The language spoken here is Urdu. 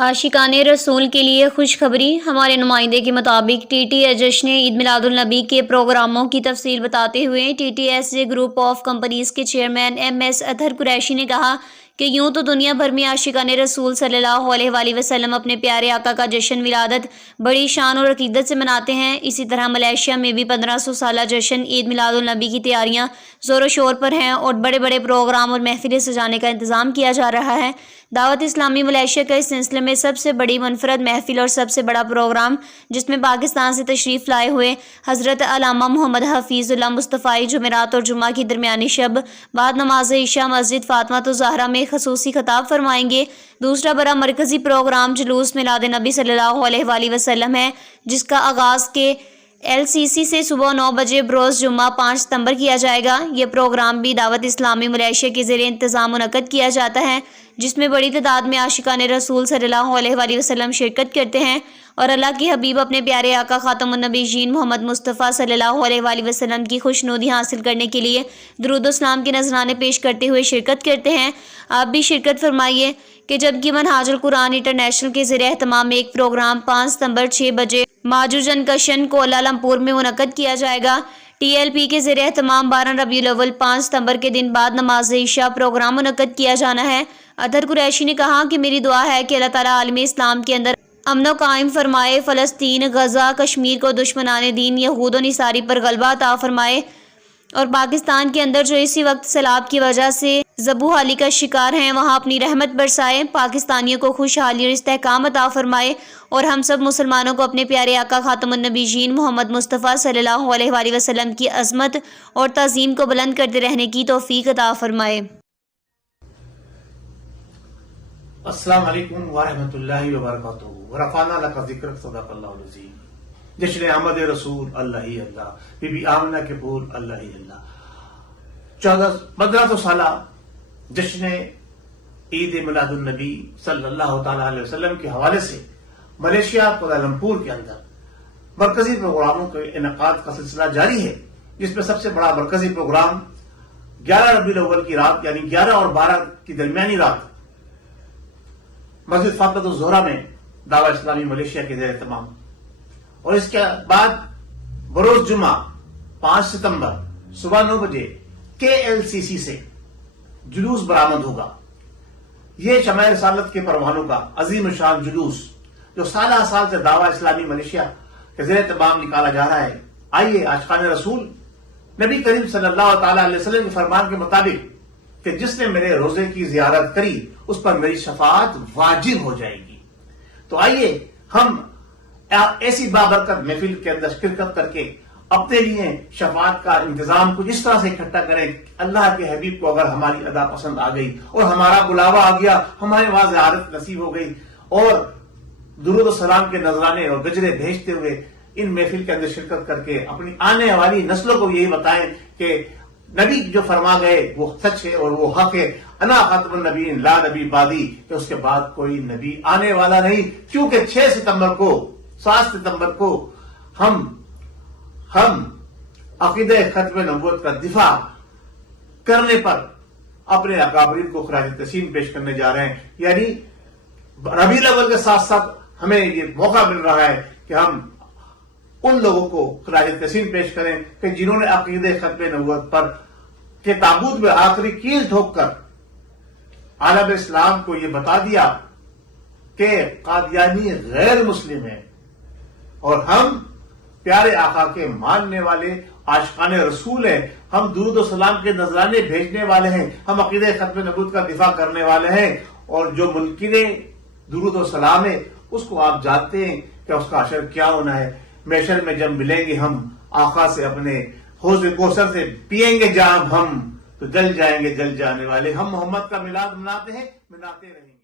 عاشقان رسول کے لیے خوشخبری۔ ہمارے نمائندے کے مطابق ٹی ٹی ایس جشن عید میلاد النبی کے پروگراموں کی تفصیل بتاتے ہوئے T T S group of companies کے چیئرمین ایم ایس اطہر قریشی نے کہا کہ یوں تو دنیا بھر میں عاشقان رسول صلی اللہ علیہ وآلہ وسلم اپنے پیارے آقا کا جشن ولادت بڑی شان اور عقیدت سے مناتے ہیں، اسی طرح ملیشیا میں بھی 1500 سالہ جشن عید میلاد النبی کی تیاریاں زور و شور پر ہیں اور بڑے بڑے پروگرام اور محفلیں سجانے کا انتظام کیا جا رہا ہے۔ دعوت اسلامی ملیشیا کا اس سلسلے میں سب سے بڑی منفرد محفل اور سب سے بڑا پروگرام، جس میں پاکستان سے تشریف لائے ہوئے حضرت علامہ محمد حفیظ اللہ مصطفی جمعرات اور جمعہ کی درمیانی شب بعد نماز عشاء مسجد فاطمہ الزہرا میں خصوصی خطاب فرمائیں گے۔ دوسرا بڑا مرکزی پروگرام جلوس میلاد نبی صلی اللہ علیہ وآلہ وسلم ہے، جس کا آغاز کے ایل سی سی سے صبح 9 بجے بروز جمعہ 5 ستمبر کیا جائے گا۔ یہ پروگرام بھی دعوت اسلامی ملیشیا کے زیر انتظام منعقد کیا جاتا ہے، جس میں بڑی تعداد میں عاشقان رسول صلی اللہ علیہ وآلہ وسلم شرکت کرتے ہیں اور اللہ کے حبیب اپنے پیارے آقا خاتم النبیین محمد مصطفیٰ صلی اللہ علیہ وآلہ وسلم کی خوشنودی حاصل کرنے کے لیے درود و سلام کے نذرانے پیش کرتے ہوئے شرکت کرتے ہیں۔ آپ بھی شرکت فرمائیے کہ جبکہ منہاج القرآن انٹرنیشنل کے زیر اہتمام میں ایک پروگرام 5 ستمبر 6 بجے ماجو جنکشن کوالالمپور میں منعقد کیا جائے گا۔ ٹی ایل پی کے زیر اہتمام 12 ربیع الاول 5 ستمبر کے دن بعد نماز عشاء پروگرام منعقد کیا جانا ہے۔ اطہر قریشی نے کہا کہ میری دعا ہے کہ اللہ تعالیٰ عالم اسلام کے اندر امن و قائم فرمائے، فلسطین، غزہ، کشمیر کو دشمنان دین یہود و نصاری پر غلبہ عطا فرمائے اور پاکستان کے اندر جو اسی وقت سیلاب کی وجہ سے زبو حالی کا شکار ہیں وہاں اپنی رحمت برسائے، پاکستانیوں کو خوشحالی اور استحکام عطا فرمائے اور ہم سب مسلمانوں کو اپنے پیارے آقا خاتم النبیین محمد مصطفیٰ صلی اللہ علیہ وآلہ وسلم کی عظمت اور تعظیم کو بلند کرتے رہنے کی توفیق عطا فرمائے۔ السلام علیکم ورحمۃ اللہ وبرکاتہ۔ ورفعنا لک ذکرک، صدق اللہ العظیم۔ جشن آمد رسول اللہ ہی اللہ، بی بی آمنہ کے پھول اللہ ہی اللہ۔ 1500 سالہ جشن عید میلاد النبی صلی اللہ تعالی علیہ وسلم کے حوالے سے ملیشیا کوالالمپور کے اندر مرکزی پروگراموں کے انعقاد کا سلسلہ جاری ہے، جس میں سب سے بڑا مرکزی پروگرام 11 ربیع الاول کی رات یعنی 11 اور 12 کی درمیانی رات مسجد فاطمہ الزہرا میں دعوت اسلامی ملیشیا کے زیر اہتمام، اور اس کے بعد بروز جمعہ 5 ستمبر صبح 9 بجے کے ایل سی سی سے جلوس برآمد ہوگا۔ یہ شمع رسالت کے پروانوں کا عظیم الشان جلوس جو سالہ سال سے دعوت اسلامی ملیشیا کے زیر اہتمام نکالا جا رہا ہے۔ آئیے عاشقان رسول نبی کریم صلی اللہ تعالی علیہ وسلم کے فرمان کے مطابق کہ جس نے میرے روزے کی زیارت کری اس پر میری شفاعت واجب ہو جائے گی، تو آئیے ہم ایسی بابرکت محفل کے اندر شرکت کر کے اپنے لیے شفاعت کا انتظام کچھ اس طرح سے اکٹھا کریں۔ اللہ کے حبیب کو اگر ہماری ادا پسند آ گئی اور ہمارا بلاوا آ گیا، ہمارے وہاں زیارت نصیب ہو گئی، اور درود و سلام کے نذرانے اور گجرے بھیجتے ہوئے ان محفل کے اندر شرکت کر کے اپنی آنے والی نسلوں کو یہی بتائیں کہ نبی جو فرما گئے وہ سچ ہے اور وہ حق ہے، انا خاتم النبیین لا نبی بعدی، کہ اس کے بعد کوئی نبی آنے والا نہیں، کیونکہ 6 ستمبر کو 7 ستمبر کو ہم عقیدہ ختم نبوت کا دفاع کرنے پر اپنے اکابرین کو خراج تحسین پیش کرنے جا رہے ہیں۔ یعنی ربیع الاول کے ساتھ ساتھ ہمیں یہ موقع مل رہا ہے کہ ہم ان لوگوں کو خراج تحسین پیش کریں کہ جنہوں نے عقیدہ ختم نبوت پر کے تابوت میں آخری کیل ٹھوک کر عالم اسلام کو یہ بتا دیا کہ قادیانی غیر مسلم ہے اور ہم پیارے آقا کے ماننے والے عاشقان رسول ہیں، ہم درود و سلام کے نذرانے بھیجنے والے ہیں، ہم عقیدہ ختم نبوت کا دفاع کرنے والے ہیں، اور جو منکر درود و سلام ہے اس کو آپ جانتے ہیں کہ اس کا حشر کیا ہونا ہے۔ محشر میں جب ملیں گے ہم آقا سے، اپنے حوض کوثر سے پیئیں گے جام ہم، تو جل جائیں گے جل جانے والے۔ ہم محمد کا میلاد مناتے ہیں، مناتے رہیں گے۔